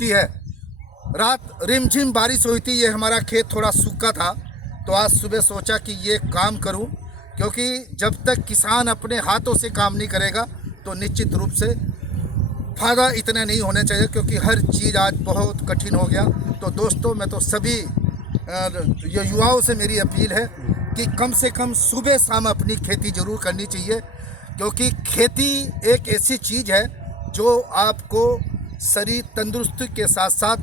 की है। रात रिमझिम बारिश हुई थी। ये हमारा खेत थोड़ा सूखा था, तो आज सुबह सोचा कि ये काम करूं, क्योंकि जब तक किसान अपने हाथों से काम नहीं करेगा तो निश्चित रूप से फ़ायदा इतना नहीं होने चाहिए, क्योंकि हर चीज़ आज बहुत कठिन हो गया। तो दोस्तों, मैं तो सभी युवाओं से मेरी अपील है कि कम से कम सुबह शाम अपनी खेती ज़रूर करनी चाहिए, क्योंकि खेती एक ऐसी चीज़ है जो आपको शरीर तंदुरुस्ती के साथ साथ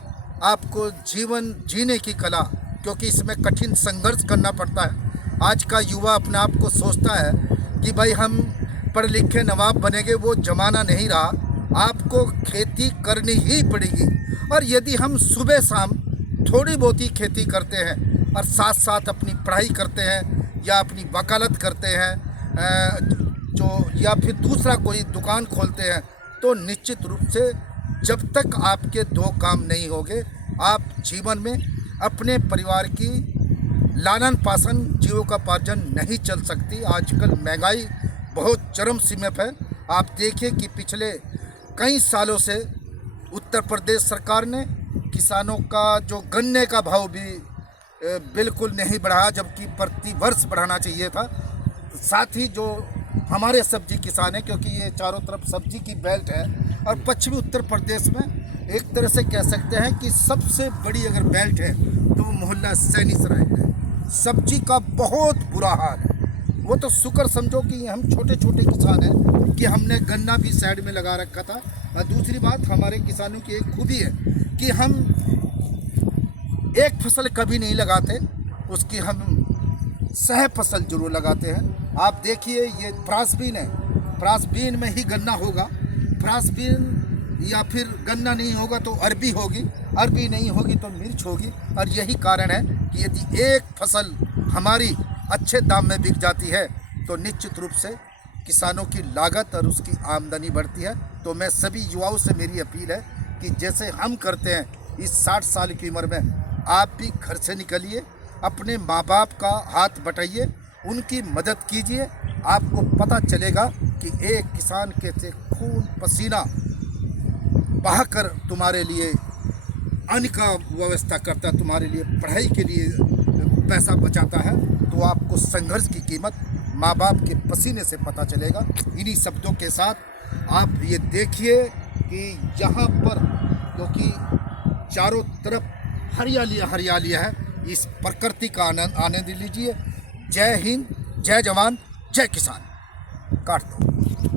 आपको जीवन जीने की कला, क्योंकि इसमें कठिन संघर्ष करना पड़ता है। आज का युवा अपने आप को सोचता है कि भाई हम पढ़ लिखे नवाब बनेंगे, वो ज़माना नहीं रहा। आपको खेती करनी ही पड़ेगी, और यदि हम सुबह शाम थोड़ी बहुत ही खेती करते हैं और साथ साथ अपनी पढ़ाई करते हैं या अपनी वकालत करते हैं या फिर दूसरा कोई दुकान खोलते हैं, तो निश्चित रूप से जब तक आपके दो काम नहीं होंगे, आप जीवन में अपने परिवार की लालन पालन जीविकोपार्जन नहीं चल सकती। आजकल महंगाई बहुत चरम सीमा पर है। आप देखिए कि पिछले कई सालों से उत्तर प्रदेश सरकार ने किसानों का जो गन्ने का भाव भी बिल्कुल नहीं बढ़ाया, जबकि प्रति वर्ष बढ़ाना चाहिए था। साथ ही जो हमारे सब्जी किसान हैं, क्योंकि ये चारों तरफ सब्जी की बेल्ट है, और पश्चिमी उत्तर प्रदेश में एक तरह से कह सकते हैं कि सबसे बड़ी अगर बेल्ट है तो मोहल्ला सैनीसराय है। सब्जी का बहुत बुरा हाल है। वो तो शुक्र समझो कि हम छोटे छोटे किसान हैं कि हमने गन्ना भी साइड में लगा रखा था। और दूसरी बात, हमारे किसानों की एक खूबी है कि हम एक फसल कभी नहीं लगाते, उसकी हम सह फसल जरूर लगाते हैं। आप देखिए, ये फ्रांसबीन है, फ्रांसबीन में ही गन्ना होगा, फ्रांसबीन या फिर गन्ना नहीं होगा तो अरबी होगी, अरबी नहीं होगी तो मिर्च होगी। और यही कारण है कि यदि एक फसल हमारी अच्छे दाम में बिक जाती है तो निश्चित रूप से किसानों की लागत और उसकी आमदनी बढ़ती है। तो मैं सभी युवाओं से मेरी अपील है कि जैसे हम करते हैं इस 60 साल की उम्र में, आप भी घर से निकलिए, अपने माँ बाप का हाथ बटाइए, उनकी मदद कीजिए। आपको पता चलेगा कि एक किसान कैसे खून पसीना बहाकर तुम्हारे लिए अन्न का व्यवस्था करता है, तुम्हारे लिए पढ़ाई के लिए पैसा बचाता है। तो आपको संघर्ष की कीमत माँ बाप के पसीने से पता चलेगा। इन्हीं शब्दों के साथ आप ये देखिए कि यहाँ पर, क्योंकि चारों तरफ हरियाली हरियाली है, इस प्रकृति का आनंद लीजिए। जय हिंद, जय जवान, जय किसान। काट दो।